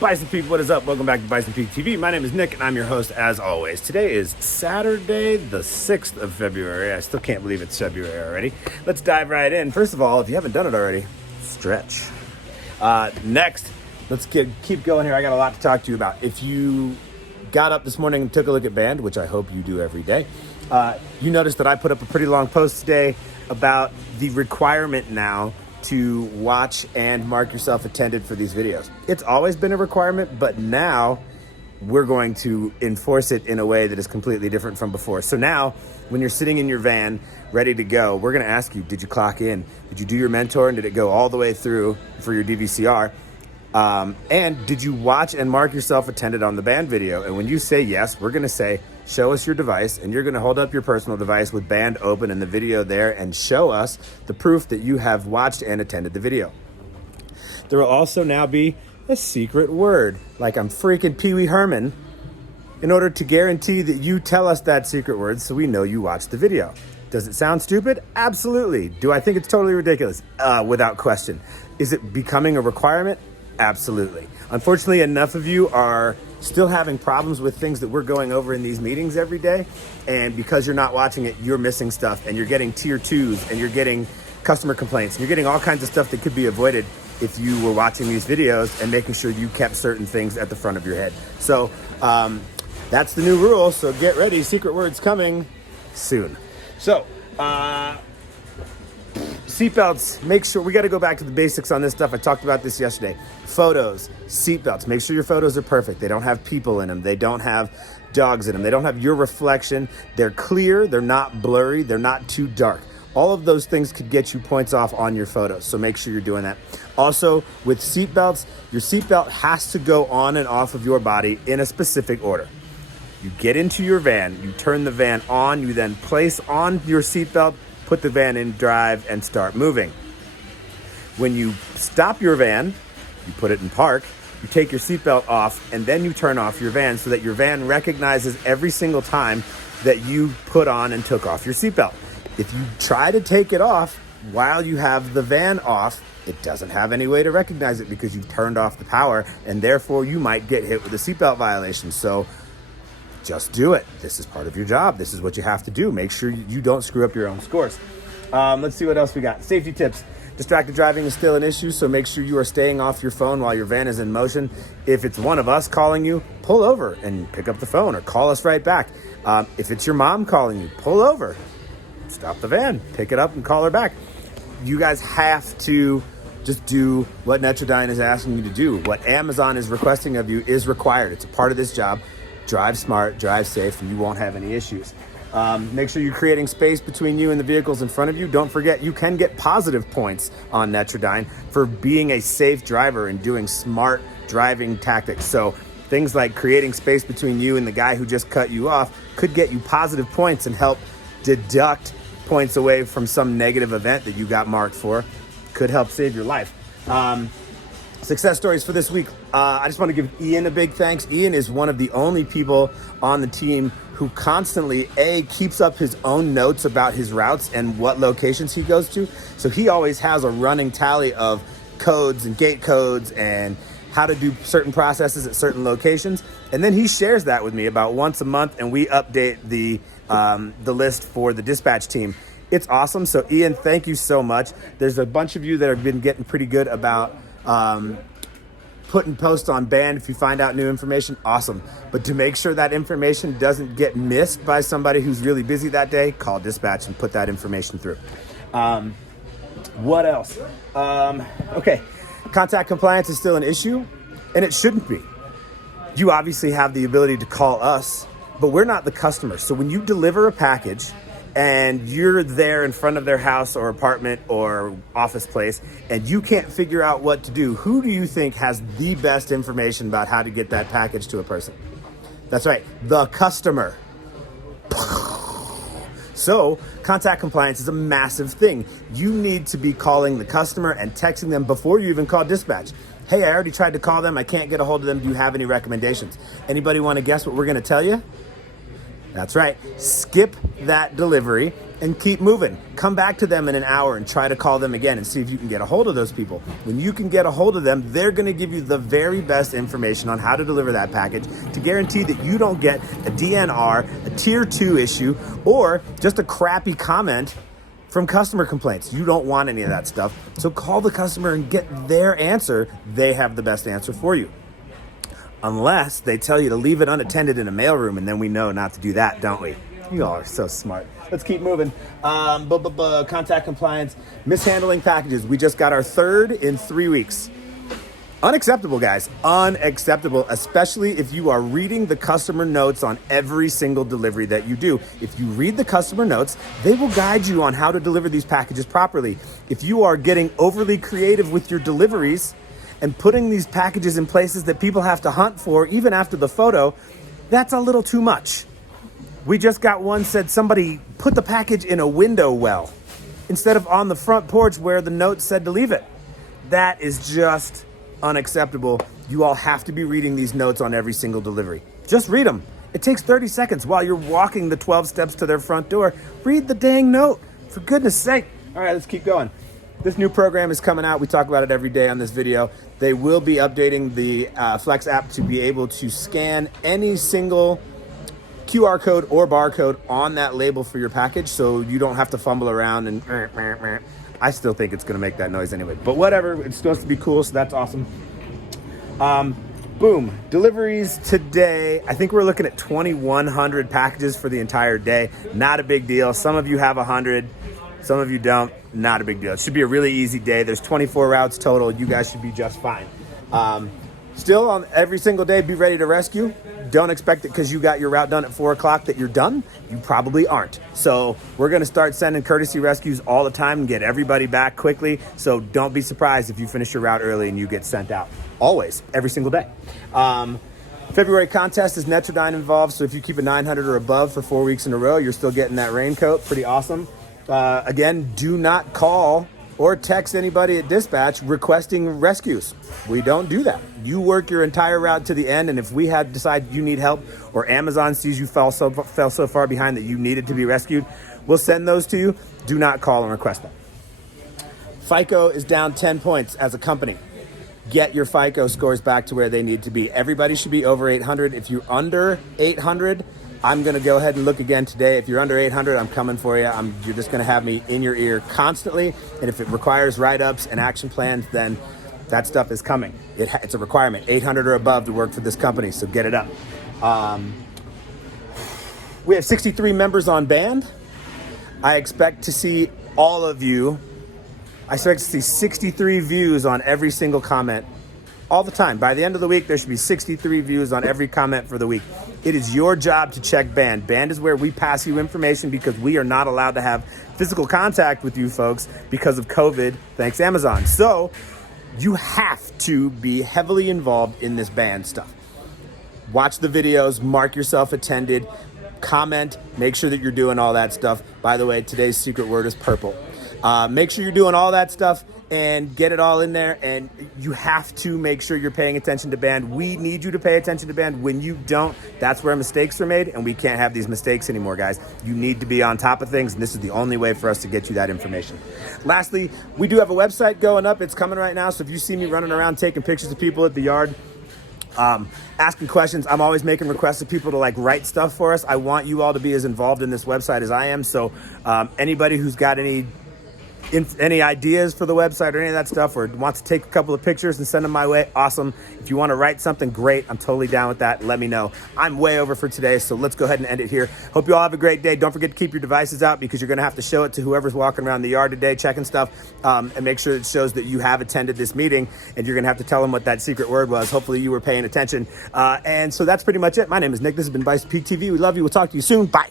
Bison Peak, what is up? Welcome back to Bison Peak TV. My name is Nick, and I'm your host as always. Today is Saturday, the 6th of February. I still can't believe it's February already. Let's dive right in. First of all, if you haven't done it already, stretch. Next, let's keep going here. I got a lot to talk to you about. If you got up this morning and took a look at band, which I hope you do every day, you noticed that I put up a pretty long post today about the requirement now to watch and mark yourself attended for these videos. It's always been a requirement, but now we're going to enforce it in a way that is completely different from before. So now, when you're sitting in your van, ready to go, we're gonna ask you, did you clock in? Did you do your mentor, and did it go all the way through for your DVCR? And did you watch and mark yourself attended on the band video? And when you say yes, we're gonna say, show us your device, and you're gonna hold up your personal device with band open and the video there and show us the proof that you have watched and attended the video. There will also now be a secret word, like I'm freaking Pee Wee Herman, in order to guarantee that you tell us that secret word so we know you watched the video. Does it sound stupid? Absolutely. Do I think it's totally ridiculous? Without question. Is it becoming a requirement? Absolutely. Unfortunately, enough of you are still having problems with things that we're going over in these meetings every day. And because you're not watching it, you're missing stuff, and you're getting tier 2s, and you're getting customer complaints, and you're getting all kinds of stuff that could be avoided if you were watching these videos and making sure you kept certain things at the front of your head. So that's the new rule. So get ready. Secret words coming soon. So, seatbelts, make sure, we got to go back to the basics on this stuff. I talked about this yesterday. Photos, seatbelts, make sure your photos are perfect. They don't have people in them. They don't have dogs in them. They don't have your reflection. They're clear. They're not blurry. They're not too dark. All of those things could get you points off on your photos. So make sure you're doing that. Also, with seatbelts, your seatbelt has to go on and off of your body in a specific order. You get into your van, you turn the van on, you then place on your seatbelt, put the van in drive, and start moving. When you stop your van, you put it in park, you take your seatbelt off, and then you turn off your van so that your van recognizes every single time that you put on and took off your seatbelt. If you try to take it off while you have the van off, it doesn't have any way to recognize it because you've turned off the power, and therefore you might get hit with a seatbelt violation. So just do it. This is part of your job. This is what you have to do. Make sure you don't screw up your own scores. Let's see what else we got. Safety tips. Distracted driving is still an issue, so make sure you are staying off your phone while your van is in motion. If it's one of us calling you, pull over and pick up the phone or call us right back. If it's your mom calling you, pull over, stop the van, pick it up and call her back. You guys have to just do what Netrodyne is asking you to do. What Amazon is requesting of you is required. It's a part of this job. Drive smart, drive safe, and you won't have any issues. Make sure you're creating space between you and the vehicles in front of you. Don't forget, you can get positive points on Netrodyne for being a safe driver and doing smart driving tactics. So things like creating space between you and the guy who just cut you off could get you positive points and help deduct points away from some negative event that you got marked for. Could help save your life. Success stories for this week. I just want to give Ian a big thanks. Ian is one of the only people on the team who constantly, keeps up his own notes about his routes and what locations he goes to. So he always has a running tally of codes and gate codes and how to do certain processes at certain locations. And then he shares that with me about once a month, and we update the list for the dispatch team. It's awesome. So Ian, thank you so much. There's a bunch of you that have been getting pretty good about putting posts on band. If you find out new information, awesome. But to make sure that information doesn't get missed by somebody who's really busy that day, call dispatch and put that information through. What else? Okay, contact compliance is still an issue, and it shouldn't be. You obviously have the ability to call us, but we're not the customer. So when you deliver a package and you're there in front of their house or apartment or office place, and you can't figure out what to do, who do you think has the best information about how to get that package to a person? That's right, the customer. So contact compliance is a massive thing. You need to be calling the customer and texting them before you even call dispatch. Hey, I already tried to call them. I can't get a hold of them. Do you have any recommendations? Anybody want to guess what we're going to tell you? That's right. Skip that delivery and keep moving. Come back to them in an hour and try to call them again and see if you can get a hold of those people. When you can get a hold of them, they're gonna give you the very best information on how to deliver that package to guarantee that you don't get a DNR, a tier 2 issue, or just a crappy comment from customer complaints. You don't want any of that stuff. So call the customer and get their answer. They have the best answer for you. Unless they tell you to leave it unattended in a mailroom, and then we know not to do that, don't we? You all are so smart. Let's keep moving. Contact compliance, mishandling packages. We just got our 3rd in 3 weeks. Unacceptable, guys. Unacceptable, especially if you are reading the customer notes on every single delivery that you do. If you read the customer notes, they will guide you on how to deliver these packages properly. If you are getting overly creative with your deliveries and putting these packages in places that people have to hunt for, even after the photo, that's a little too much. We just got one said somebody put the package in a window well instead of on the front porch where the note said to leave it. That is just unacceptable. You all have to be reading these notes on every single delivery. Just read them. It takes 30 seconds while you're walking the 12 steps to their front door. Read the dang note, for goodness sake. All right, let's keep going. This new program is coming out. We talk about it every day on this video. They will be updating the Flex app to be able to scan any single QR code or barcode on that label for your package, so you don't have to fumble around and I still think it's gonna make that noise anyway, but whatever, it's supposed to be cool, so that's awesome. Boom, deliveries today. I think we're looking at 2,100 packages for the entire day. Not a big deal. Some of you have 100, some of you don't. Not a big deal. It should be a really easy day. There's 24 routes total. You guys should be just fine. Still on every single day, be ready to rescue. Don't expect it because you got your route done at 4 o'clock that you're done. You probably aren't. So we're gonna start sending courtesy rescues all the time and get everybody back quickly. So don't be surprised if you finish your route early and you get sent out. Always, every single day. February contest is Netrodyne involved. So if you keep a 900 or above for 4 weeks in a row, you're still getting that raincoat. Pretty awesome. Again, do not call or text anybody at dispatch requesting rescues. We don't do that. You work your entire route to the end, and if we had decided you need help or Amazon sees you fell so far behind that you needed to be rescued, we'll send those to you. Do not call and request them. FICO is down 10 points as a company. Get your FICO scores back to where they need to be. Everybody should be over 800. If you're under 800, I'm gonna go ahead and look again today. If you're under 800, I'm coming for you. You're just gonna have me in your ear constantly. And if it requires write-ups and action plans, then that stuff is coming. It's a requirement, 800 or above to work for this company, so get it up. We have 63 members on band. I expect to see all of you. I expect to see 63 views on every single comment all the time. By the end of the week, there should be 63 views on every comment for the week. It is your job to check band. Band is where we pass you information because we are not allowed to have physical contact with you folks because of COVID, thanks Amazon. So you have to be heavily involved in this band stuff. Watch the videos, mark yourself attended, comment, make sure that you're doing all that stuff. By the way, today's secret word is purple. Make sure you're doing all that stuff and get it all in there, and you have to make sure you're paying attention to band. We need you to pay attention to band. When you don't, that's where mistakes are made, and we can't have these mistakes anymore, guys. You need to be on top of things, and this is the only way for us to get you that information. Lastly, we do have a website going up. It's coming right now, so if you see me running around taking pictures of people at the yard, asking questions, I'm always making requests of people to write stuff for us. I want you all to be as involved in this website as I am, so anybody who's got any ideas for the website or any of that stuff, or wants to take a couple of pictures and send them my way, awesome. If you want to write something, great. I'm totally down with that. Let me know. I'm way over for today, so let's go ahead and end it here. Hope you all have a great day. Don't forget to keep your devices out because you're going to have to show it to whoever's walking around the yard today, checking stuff, and make sure it shows that you have attended this meeting, and you're going to have to tell them what that secret word was. Hopefully you were paying attention. And so that's pretty much it. My name is Nick. This has been Bison Peak TV. We love you. We'll talk to you soon. Bye.